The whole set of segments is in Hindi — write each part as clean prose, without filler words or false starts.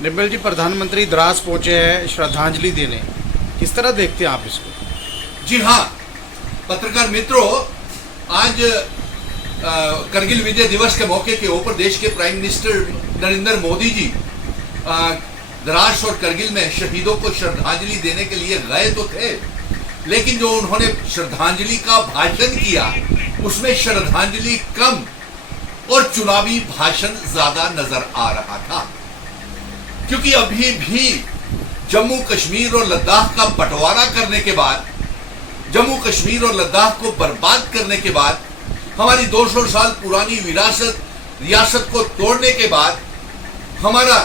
निर्मल जी, प्रधानमंत्री द्रास पहुंचे हैं श्रद्धांजलि देने, किस तरह देखते हैं आप इसको? जी हाँ, पत्रकार मित्रों, आज करगिल विजय दिवस के मौके के ऊपर देश के प्राइम मिनिस्टर नरेंद्र मोदी जी द्रास और करगिल में शहीदों को श्रद्धांजलि देने के लिए गए तो थे, लेकिन जो उन्होंने श्रद्धांजलि का भाषण किया उसमें श्रद्धांजलि कम और चुनावी भाषण ज्यादा नजर आ रहा था। क्योंकि अभी भी जम्मू कश्मीर और लद्दाख का बंटवारा करने के बाद, जम्मू कश्मीर और लद्दाख को बर्बाद करने के बाद, हमारी 200 साल पुरानी रियासत को तोड़ने के बाद, हमारा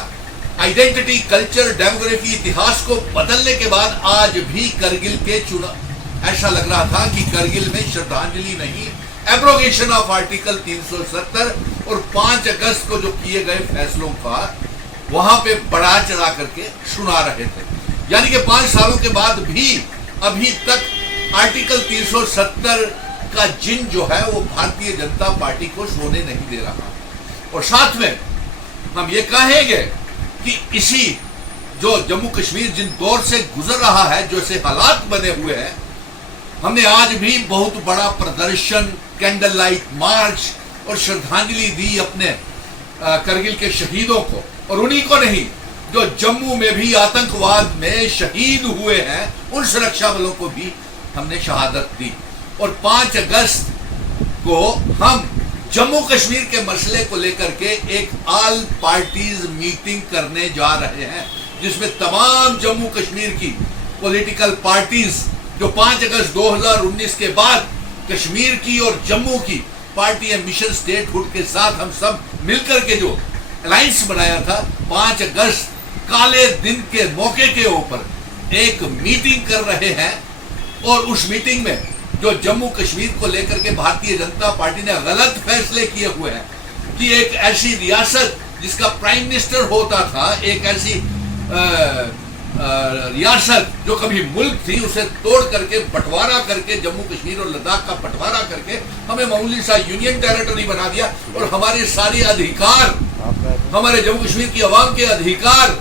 आइडेंटिटी, कल्चर, डेमोग्राफी, इतिहास को बदलने के बाद आज भी करगिल के चुनाव ऐसा लग रहा था कि करगिल में श्रद्धांजलि नहीं, एब्रोगेशन ऑफ आर्टिकल 370 और 5 अगस्त को जो किए गए फैसलों का वहां पे बढ़ा चढ़ा करके सुना रहे थे। यानी कि 5 सालों के बाद भी अभी तक आर्टिकल 370 का जिन जो है वो भारतीय जनता पार्टी को सोने नहीं दे रहा। और साथ में हम ये कहेंगे कि इसी जो जम्मू कश्मीर जिन दौर से गुजर रहा है, जो से हालात बने हुए हैं, हमने आज भी बहुत बड़ा प्रदर्शन, कैंडल लाइट मार्च और श्रद्धांजलि दी अपने करगिल के शहीदों को, और उन्हीं को नहीं जो जम्मू में भी आतंकवाद में शहीद हुए हैं, उन सुरक्षा बलों को भी हमने शहादत दी। और 5 अगस्त को हम जम्मू कश्मीर के मसले को लेकर के एक ऑल पार्टीज मीटिंग करने जा रहे हैं, जिसमें तमाम जम्मू कश्मीर की पॉलिटिकल पार्टीज जो 5 अगस्त 2019 के बाद कश्मीर की और जम्मू की पार्टी एंड मिशन स्टेटहुड के साथ हम सब मिलकर के जो अलायंस बनाया था, 5 अगस्त काले दिन के मौके के ऊपर एक मीटिंग कर रहे हैं। और उस मीटिंग में जो जम्मू कश्मीर को लेकर के भारतीय जनता पार्टी ने गलत फैसले किए हुए हैं कि एक ऐसी रियासत जिसका प्राइम मिनिस्टर होता था, एक ऐसी रियासत जो कभी मुल्क थी, उसे तोड़ करके बंटवारा करके जम्मू कश्मीर और लद्दाख का बंटवारा करके हमें मामूली सा यूनियन टेरिटरी बना दिया और हमारे सारे अधिकार, हमारे जम्मू कश्मीर की आवाम के अधिकार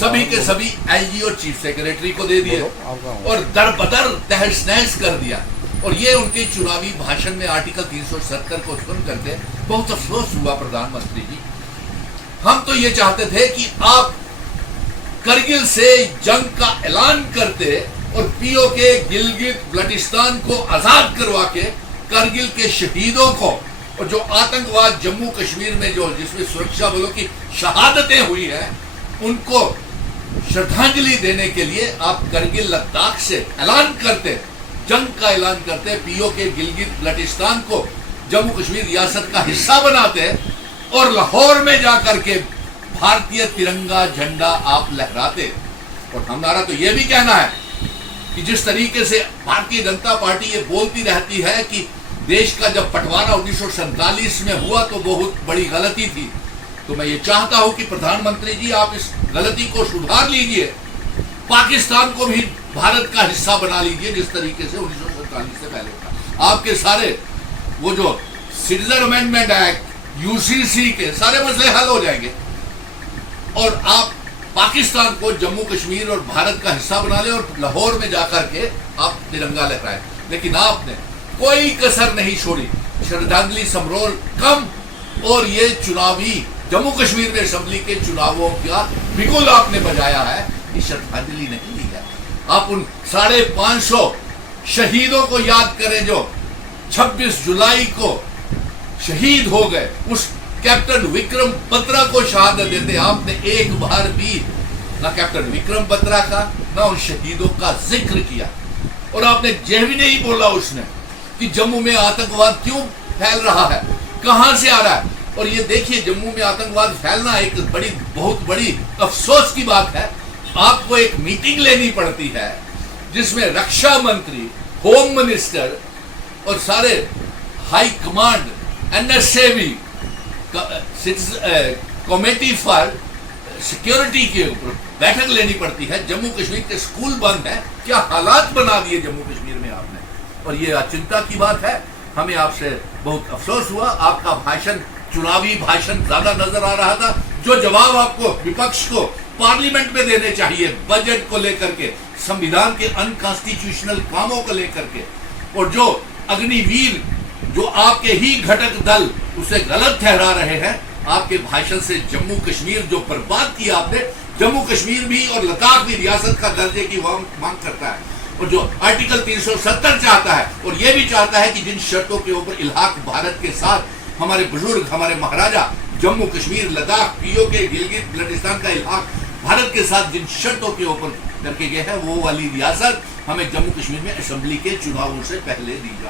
सभी के सभी आईजी और चीफ सेक्रेटरी को दे दिए और दर बदर तहस नहस कर दिया। और ये उनके चुनावी भाषण में आर्टिकल 370 को सुन करके बहुत अफसोस हुआ। प्रधानमंत्री जी, हम तो ये चाहते थे कि आप करगिल से जंग का ऐलान करते और पीओके गिलगित बल्टिस्तान को आजाद करवा के करगिल के शहीदों को और जो आतंकवाद जम्मू कश्मीर में जो जिसमें सुरक्षा बलों की शहादतें हुई है, उनको श्रद्धांजलि देने के लिए आप करगिल लद्दाख से ऐलान करते, जंग का ऐलान करते, पीओके गिलगित बल्टिस्तान को जम्मू कश्मीर रियासत का हिस्सा बनाते और लाहौर में जाकर के भारतीय तिरंगा झंडा आप लहराते। और हमारा तो यह भी कहना है कि जिस तरीके से भारतीय जनता पार्टी ये बोलती रहती है कि देश का जब बंटवारा 1947 में हुआ तो बहुत बड़ी गलती थी, तो मैं ये चाहता हूं कि प्रधानमंत्री जी आप इस गलती को सुधार लीजिए, पाकिस्तान को भी भारत का हिस्सा बना लीजिए जिस तरीके से 1947 से पहले था। आपके सारे वो जो सिटीजन अमेंडमेंट एक्ट, यूसीसी के सारे मसले हल हो जाएंगे और आप पाकिस्तान को जम्मू कश्मीर और भारत का हिस्सा बना ले और लाहौर में जाकर के आप तिरंगा लहराए। लेकिन आपने कोई कसर नहीं छोड़ी, श्रद्धांजलि समारोह कम और ये चुनावी जम्मू कश्मीर में असेंबली के चुनावों का बिगुल आपने बजाया है, ये श्रद्धांजलि नहीं दी है। आप उन 550 शहीदों को याद करें जो 26 जुलाई को शहीद हो गए, उस कैप्टन विक्रम बत्रा को शहादत देते आपने एक बार भी ना कैप्टन विक्रम बत्रा का ना उन शहीदों का जिक्र किया। और आपने यह भी नहीं बोला उसने कि जम्मू में आतंकवाद क्यों फैल रहा है, कहां से आ रहा है। और ये देखिए, जम्मू में आतंकवाद फैलना एक बहुत बड़ी अफसोस की बात है। आपको एक मीटिंग लेनी पड़ती है जिसमें रक्षा मंत्री, होम मिनिस्टर और सारे high command, NSA committee for security के ऊपर बैठक लेनी पड़ती है। जम्मू कश्मीर के स्कूल बंद है, क्या हालात बना दिए जम्मू कश्मीर में आपने, और ये चिंता की बात है। हमें आपसे बहुत अफसोस हुआ, आपका भाषण चुनावी भाषण ज्यादा नजर आ रहा था। जो जवाब आपको विपक्ष को पार्लियामेंट में देने चाहिए, बजट को लेकर के, संविधान के अनकॉन्स्टिट्यूशनल कामों को लेकर के। और जो अग्निवीर, जो आपके ही घटक दल उसे गलत ठहरा रहे हैं, आपके भाषण से जम्मू कश्मीर जो बर्बाद किया आपने, जम्मू कश्मीर भी और लद्दाख भी रियासत का दर्जे की मांग करता है। और जो आर्टिकल 370 चाहता है, और यह भी चाहता है कि जिन शर्तों के ऊपर इल्हाक भारत के साथ हमारे बुजुर्ग, हमारे महाराजा जम्मू कश्मीर, लद्दाख, पीओके, गिलगित बल्टिस्तान का इल्हाक भारत के साथ जिन शर्तों के ऊपर करके गए हैं, वो वाली रियासत हमें जम्मू कश्मीर में असेंबली के चुनावों से पहले दी जाए।